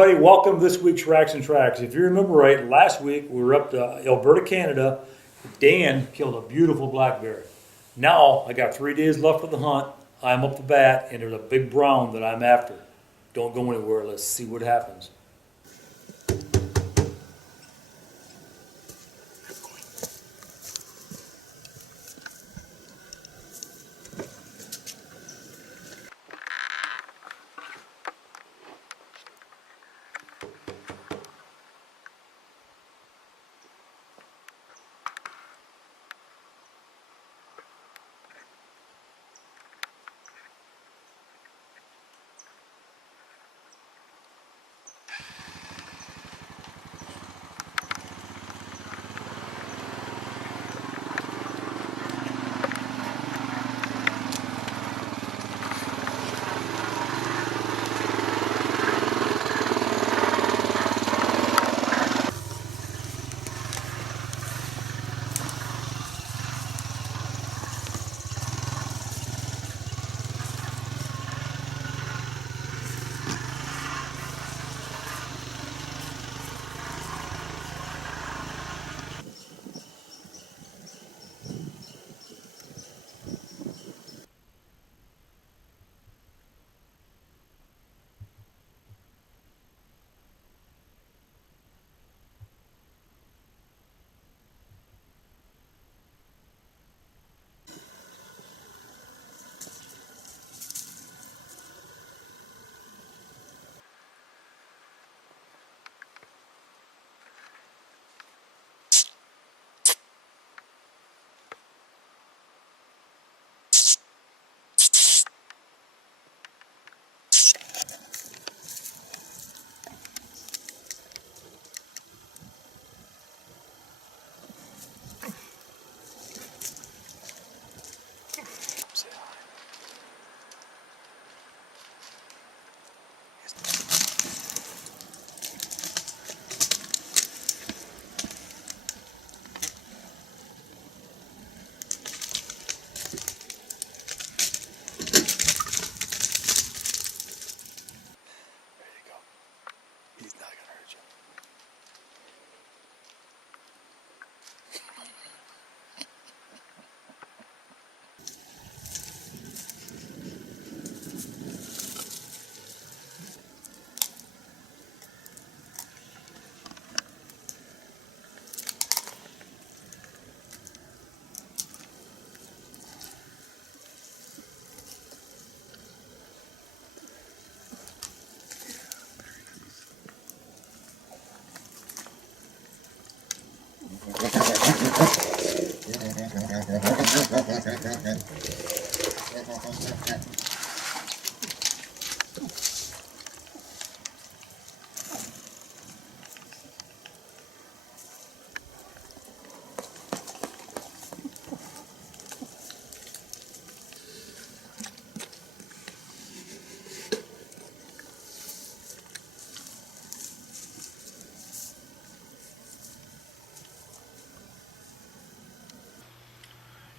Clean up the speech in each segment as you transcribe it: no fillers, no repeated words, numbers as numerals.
everybody, welcome to this week's Racks and Tracks. If you remember right, last week we were up to Alberta, Canada. Dan killed a beautiful black bear. Now I got 3 days left of the hunt. I'm up the bat and there's a big brown that I'm after. Don't go anywhere, let's see what happens.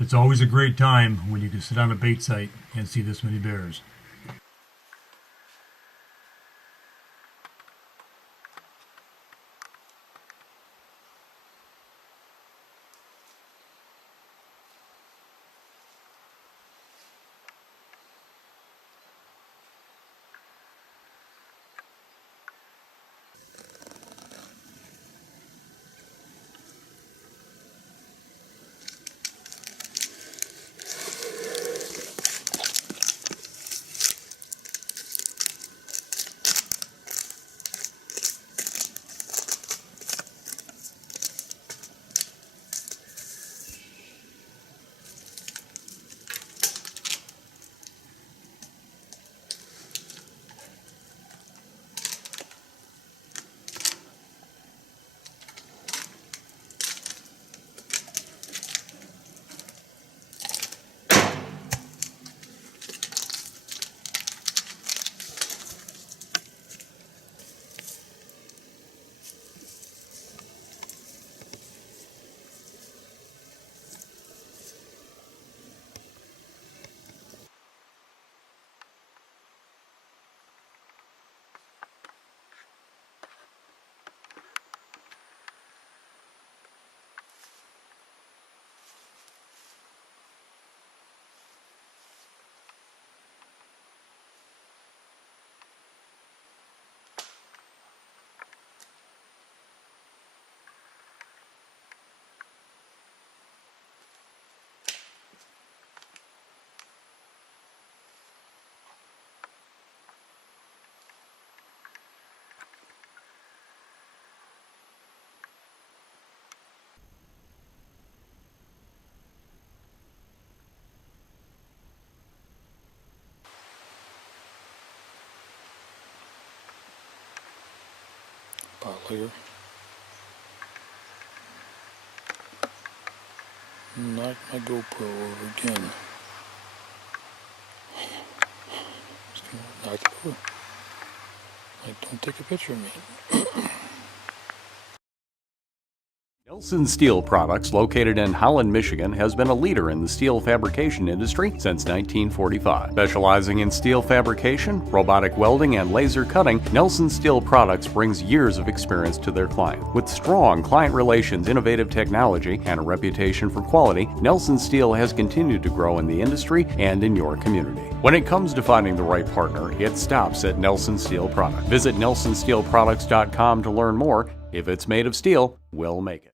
It's always a great time when you can sit on a bait site and see this many bears. spotlighter. Knock my GoPro over again. Just gonna knock it over. Like, don't take a picture of me. Nelson Steel Products, located in Holland, Michigan, has been a leader in the steel fabrication industry since 1945. Specializing in steel fabrication, robotic welding, and laser cutting, Nelson Steel Products brings years of experience to their clients. With strong client relations, innovative technology, and a reputation for quality, Nelson Steel has continued to grow in the industry and in your community. When it comes to finding the right partner, it stops at Nelson Steel Products. Visit nelsonsteelproducts.com to learn more. If it's made of steel, we'll make it.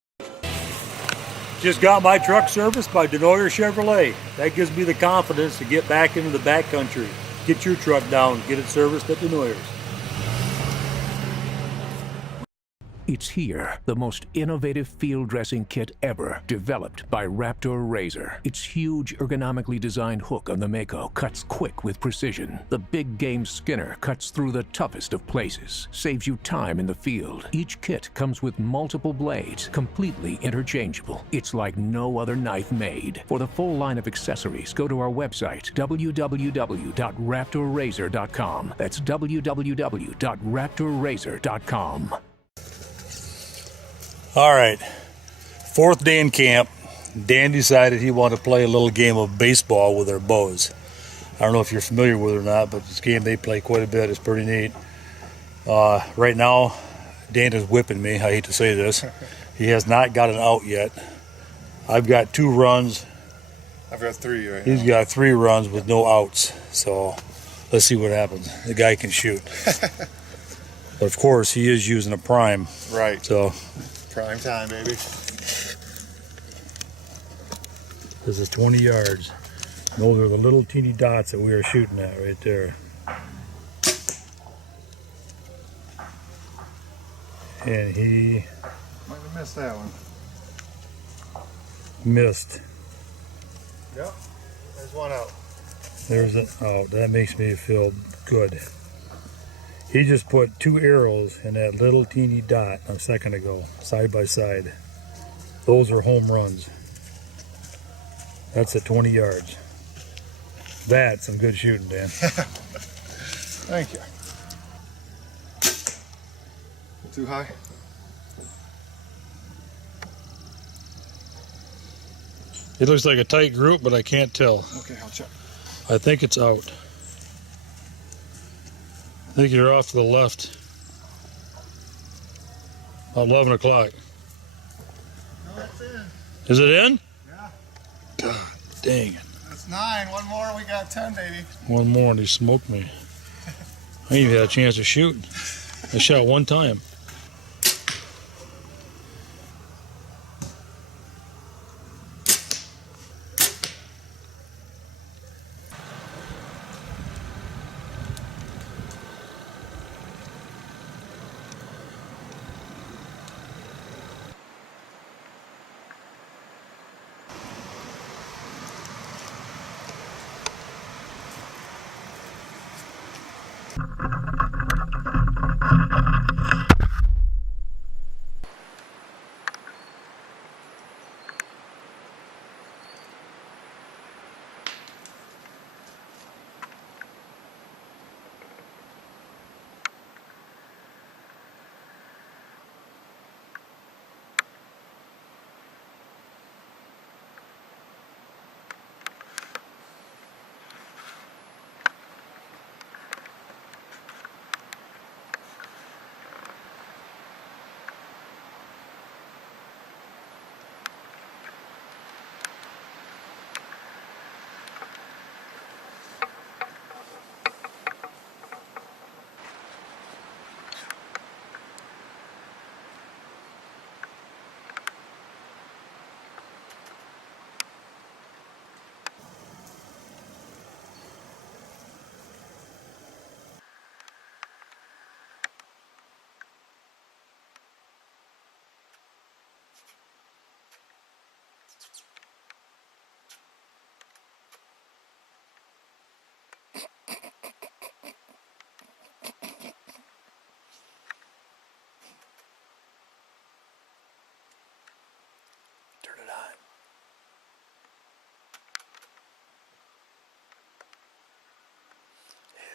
Just got my truck serviced by Denoyer Chevrolet. That gives me the confidence to get back into the backcountry. Get your truck down, get it serviced at Denoyer's. It's here, the most innovative field dressing kit ever, developed by Raptor Razor. Its huge, ergonomically designed hook on the Mako cuts quick with precision. The big game Skinner cuts through the toughest of places, saves you time in the field. Each kit comes with multiple blades, completely interchangeable. It's like no other knife made. For the full line of accessories, go to our website, www.raptorrazor.com. That's www.raptorrazor.com. All right, fourth day in camp. Dan decided he wanted to play a little game of baseball with our bows. I don't know if you're familiar with it or not, but this game they play quite a bit. It's pretty neat. Right now, Dan is whipping me. I hate to say this. He has not got an out yet. I've got 2 runs. I've got 3 right He's got 3 runs with no outs. So let's see what happens. The guy can shoot. But of course, he is using a prime. Right. So Prime time, baby. this is 20 yards. Those are the little teeny dots that we are shooting at right there. And he Might have missed that one. missed. Yep. There's one out. There's an out. That makes me feel good. He just put 2 arrows in that little teeny dot a second ago, side by side. Those are home runs. That's at 20 yards. That's some good shooting, Dan. Thank you. Too high? It looks like a tight group, but I can't tell. Okay, I'll check. I think it's out. I think you're off to the left. About 11 o'clock. No, it's in. Is it in? Yeah. God dang it. That's 9. One more, we got 10, baby. One more and he smoked me. I ain't even had a chance to shoot. I shot one time.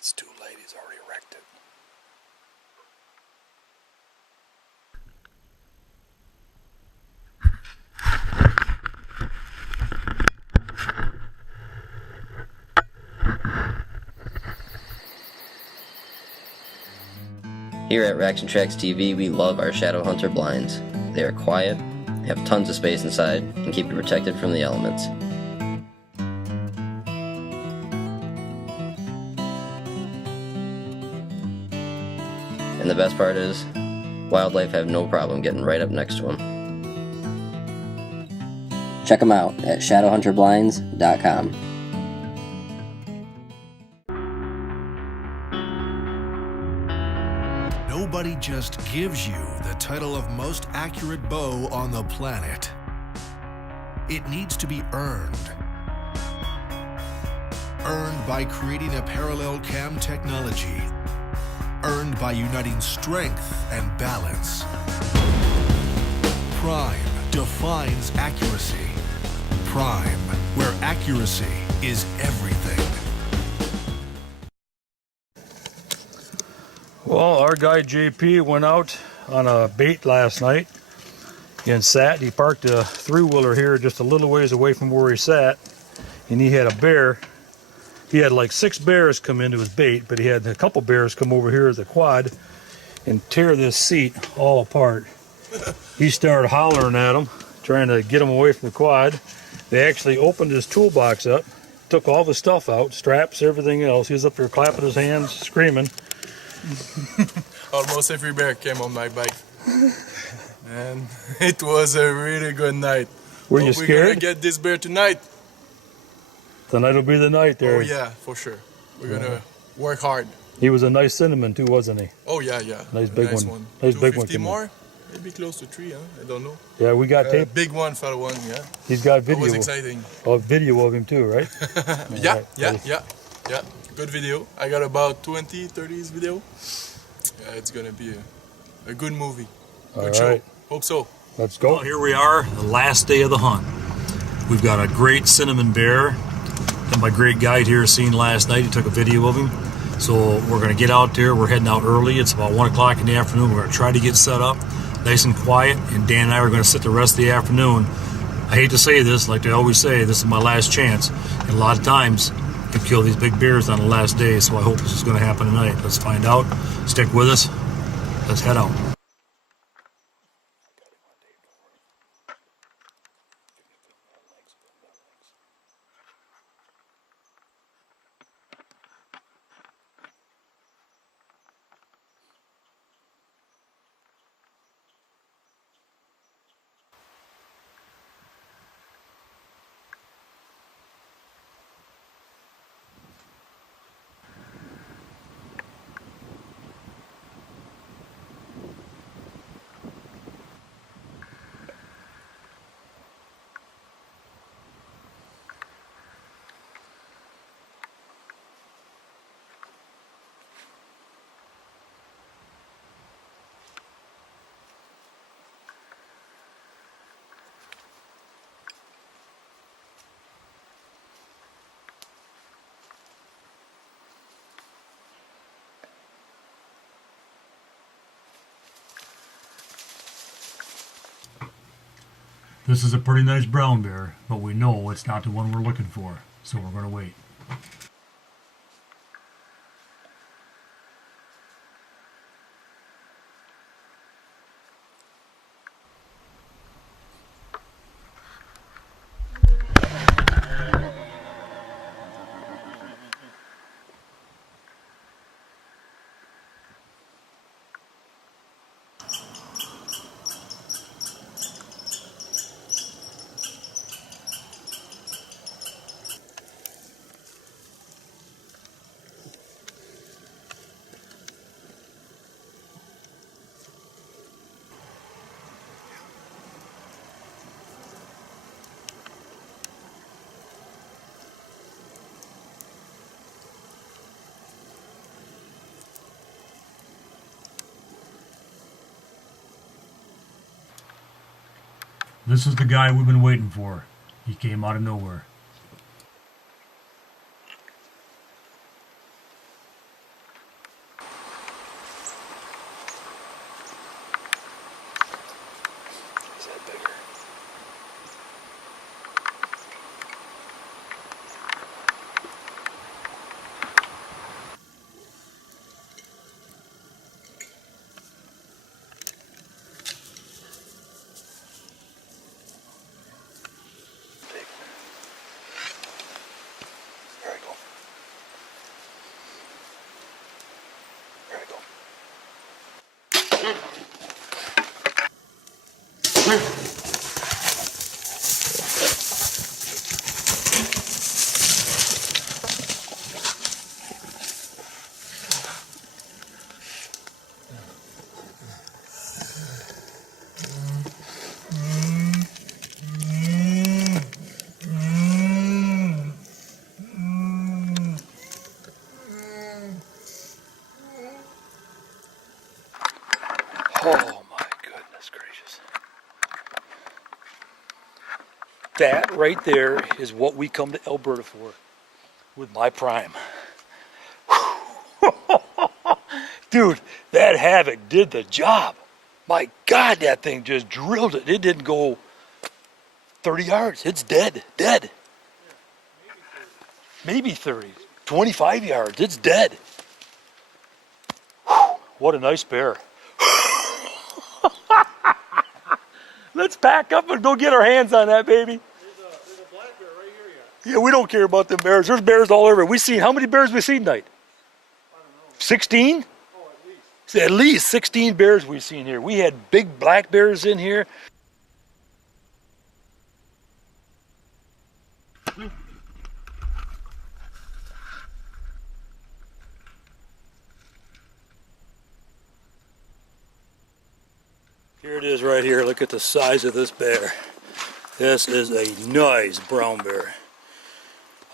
It's too late, he's already wrecked it. Here at Racks and Tracks TV, we love our Shadow Hunter blinds. They are quiet, have tons of space inside, and keep you protected from the elements. And the best part is, wildlife have no problem getting right up next to them. Check them out at shadowhunterblinds.com. Nobody just gives you the title of most accurate bow on the planet. It needs to be earned. Earned by creating a parallel cam technology. Earned by uniting strength and balance. Prime defines accuracy. Prime, where accuracy is everything. Well, our guy JP went out on a bait last night and sat. He parked a three-wheeler here just a little ways away from where he sat, and he had a bear. He had like 6 bears come into his bait, but he had a couple bears come over here as a quad and tear this seat all apart. He started hollering at them, trying to get them away from the quad. They actually opened his toolbox up, took all the stuff out, straps, everything else. He was up there clapping his hands, screaming. Almost every bear came on my bike. And it was a really good night. Were you We're scared? gonna get this bear tonight. Tonight will be the night there. Oh yeah, for sure. We're gonna work hard. He was a nice cinnamon too, wasn't he? Oh yeah, yeah. Nice big one. Nice big one. 250 more? Maybe close to 3, huh? I don't know. Yeah, we got tape. Big one, fat one, yeah. He's got That was video. exciting. Oh, video of him too, right? Yeah, Alright. yeah. Good video. I got about 20, 30 video. Yeah, it's gonna be a good movie. Good show. Alright. Hope so. Let's go. Well, here we are, the last day of the hunt. We've got a great cinnamon bear that my great guide here seen last night. He took a video of him. So we're gonna get out there. We're heading out early. It's about 1 o'clock in the afternoon. We're gonna try to get set up nice and quiet, and Dan and I are gonna sit the rest of the afternoon. I hate to say this, like they always say, this is my last chance. And a lot of times, you kill these big bears on the last day, so I hope this is gonna happen tonight. Let's find out. Stick with us. Let's head out. This is a pretty nice brown bear, but we know it's not the one we're looking for, so we're going to wait. This is the guy we've been waiting for. He came out of nowhere. Oh my goodness gracious. That right there is what we come to Alberta for with my prime. Dude, that Havoc did the job. My God, that thing just drilled it. It didn't go 30 yards. It's dead, dead. Maybe 30, 25 yards. It's dead. Whew, what a nice bear. Let's pack up and go get our hands on that baby. There's a black bear right here, yeah. Yeah, we don't care about them bears. There's bears all over. We seen, how many bears we seen tonight? I don't know. 16? Oh, at least. At least 16 bears we've seen here. We had big black bears in here. Here it is right here. Look at the size of this bear. This is a nice brown bear.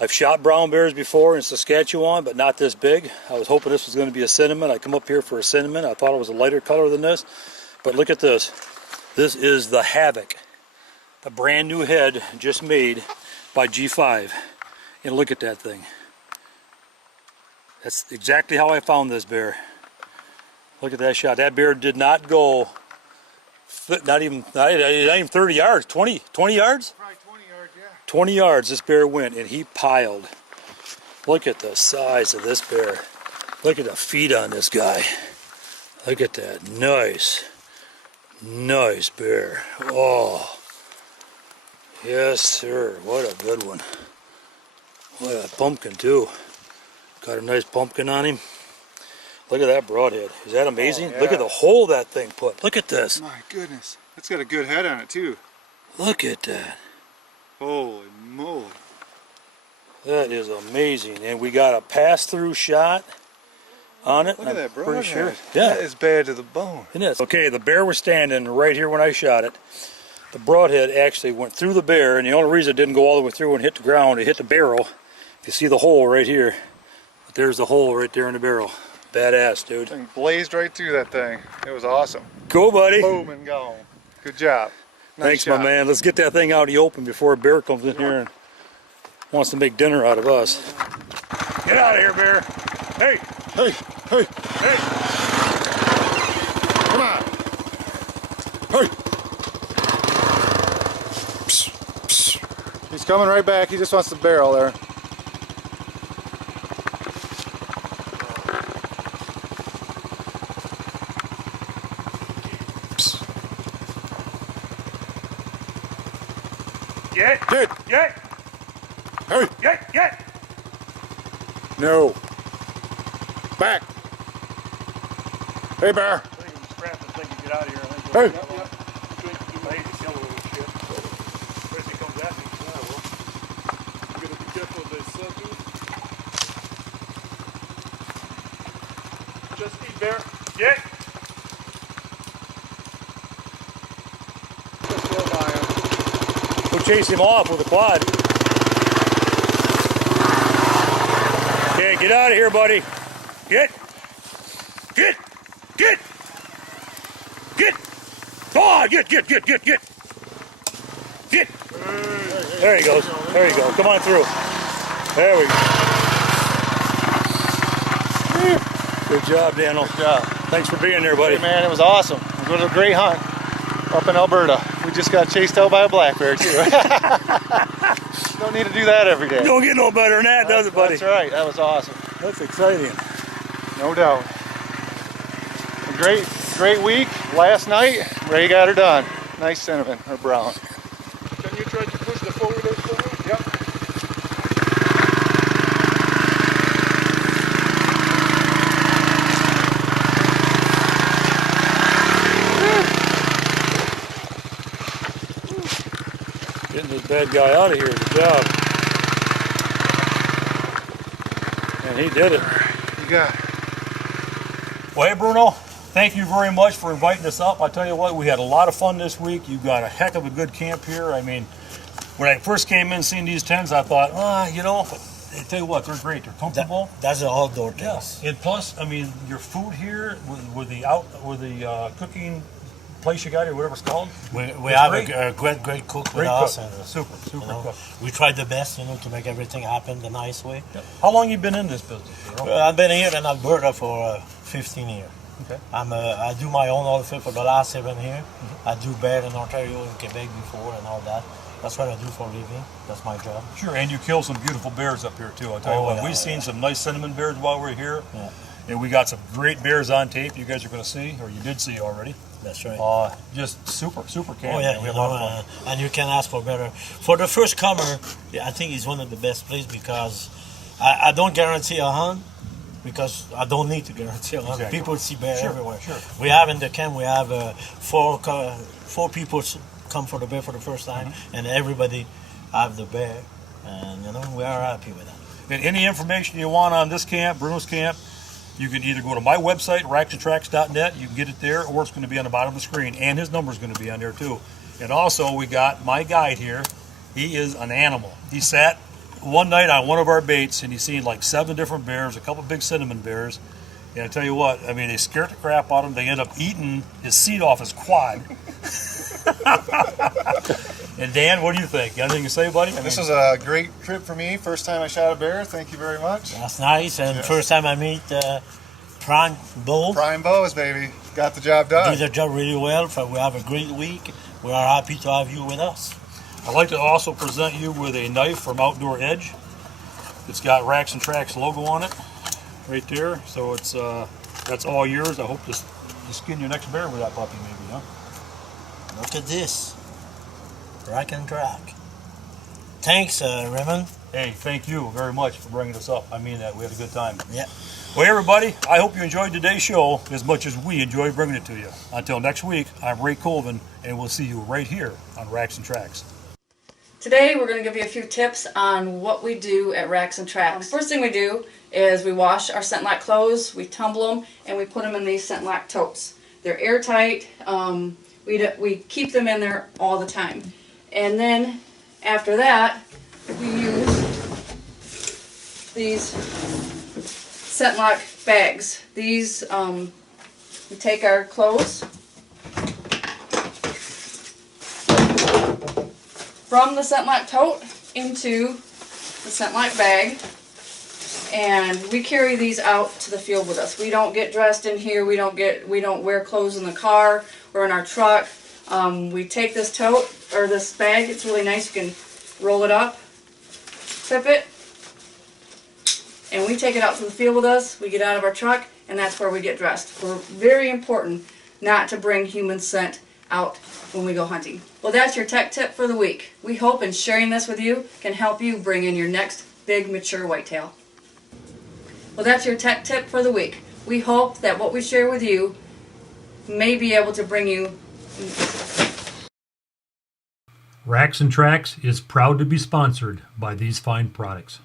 I've shot brown bears before in Saskatchewan, but not this big. I was hoping this was going to be a cinnamon. I come up here for a cinnamon. I thought it was a lighter color than this. But look at this. This is the Havoc. A brand new head just made by G5. And look at that thing. That's exactly how I found this bear. Look at that shot. That bear did not go not even 30 yards, 20 yards? Probably 20 yards, yeah. 20 yards this bear went, and he piled. Look at the size of this bear. Look at the feet on this guy. Look at that. Nice. Nice bear. Oh. Yes, sir. What a good one. What a pumpkin, too. Got a nice pumpkin on him. Look at that broadhead. Is that amazing? Oh, yeah. Look at the hole that thing put. Look at this. My goodness. It's got a good head on it, too. Look at that. Holy moly. That is amazing. And we got a pass-through shot on it. Look at that pretty broadhead. sure. Yeah. That is bad to the bone. It is. Okay, the bear was standing right here when I shot it. The broadhead actually went through the bear, and the only reason it didn't go all the way through and hit the ground, it hit the barrel. You see the hole right here. But there's the hole right there in the barrel. Badass, dude. Thing blazed right through that thing. It was awesome. Go, buddy. Boom and gone. Good job. Nice Thanks, shot. my man. Let's get that thing out in the open before a bear comes in here and wants to make dinner out of us. Get out of here, bear. Hey, Hey, hey, hey. come on. Hey. He's coming right back. He just wants the barrel there. Get. Get. Get. Hey. Get. No. Back. Hey, bear. I think I'm scrapping this thing to get out of here. Hey. I hate to kill a little shit. Especially if he comes at me. You gotta be careful of this, dude. Just eat, bear. Get. Just go by him. We'll chase him off with a quad. Okay, get out of here, buddy. Get. Oh, get. There he goes. There you go. Come on through. There we go. Good job, Daniel. Good job. Thanks for being there, buddy. Hey, man, it was awesome. It was a great hunt up in Alberta. We just got chased out by a black bear, too. Don't need to do that every day. Don't get no better than that, does it, buddy? That's right. That was awesome. That's exciting. No doubt. A great week. Last night, Ray got her done. Nice cinnamon or brown. Can you try to push the forward for me? Yep. Getting this bad guy out of here is a job. And he did it. You got it. Well, hey, Bruno, thank you very much for inviting us up. I tell you what, we had a lot of fun this week. You got a heck of a good camp here. I mean, when I first came in seeing these tents, I thought, you know, but I tell you what, they're great. They're comfortable. That's an outdoor tent. Yes. And plus, I mean, your food here with the cooking place you got here, whatever it's called. We it's have great. a great cook Great with us. cook. And, Super you know, cook. we tried the best, you know, to make everything happen the nice way. Yep. How long you been in this business? You know? I've been here in Alberta for 15 years. Okay. I do my own outfit for the last 7 years. I do bear in Ontario and Quebec before and all that. That's what I do for a living. That's my job. Sure, and you kill some beautiful bears up here too. I'll tell you what, we've seen some nice cinnamon bears while we're here. Yeah. And we got some great bears on tape you guys are going to see, or you did see already. That's right. Just super camp. Oh yeah, we you had a lot know, of fun. and you can ask for better. For the first comer, I think it's one of the best places because I don't guarantee a hunt because I don't need to guarantee a hunt. Exactly. People see bear Sure, everywhere. sure. We have in the camp, we have four people come for the bear for the first time, and everybody have the bear, and you know we are happy with that. And any information you want on this camp, Bruno's camp, you can either go to my website, racksandtracks.net, you can get it there, or it's going to be on the bottom of the screen, and his number is going to be on there too. And also, we got my guide here. He is an animal. He sat one night on one of our baits, and he's seen like 7 different bears, a couple big cinnamon bears. And I tell you what, I mean, they scared the crap out of him. They end up eating his seat off his quad. And Dan, what do you think? Got anything to say, buddy? This was a great trip for me. First time I shot a bear. Thank you very much. That's nice, and Yes. first time I meet Prime Bull. Prime bows, baby. Got the job done. Do the job really well. So we have a great week. We are happy to have you with us. I'd like to also present you with a knife from Outdoor Edge. It's got Racks and Tracks logo on it, right there. So it's that's all yours. I hope to skin your next bear with that puppy, maybe, huh? Look at this. Rack and track. Thanks, Raymond. Hey, thank you very much for bringing us up. I mean that. We had a good time. Yeah. Well, everybody, I hope you enjoyed today's show as much as we enjoyed bringing it to you. Until next week, I'm Ray Colvin, and we'll see you right here on Racks and Tracks. Today we're going to give you a few tips on what we do at Racks and Tracks. First thing we do is we wash our scent lock clothes, we tumble them, and we put them in these scent lock totes. They're airtight. We keep them in there all the time. And then after that, we use these scent lock bags. These, we take our clothes from the scent lock tote into the scent lock bag, and we carry these out to the field with us. We don't get dressed in here. We don't wear clothes in the car or in our truck. We take this tote or this bag. It's really nice. You can roll it up, clip it, and we take it out to the field with us. We get out of our truck, and that's where we get dressed. We're very important not to bring human scent out when we go hunting. Well, that's your tech tip for the week. We hope in sharing this with you can help you bring in your next big mature whitetail. Well, that's your tech tip for the week. We hope that what we share with you may be able to bring you. Racks and Tracks is proud to be sponsored by these fine products.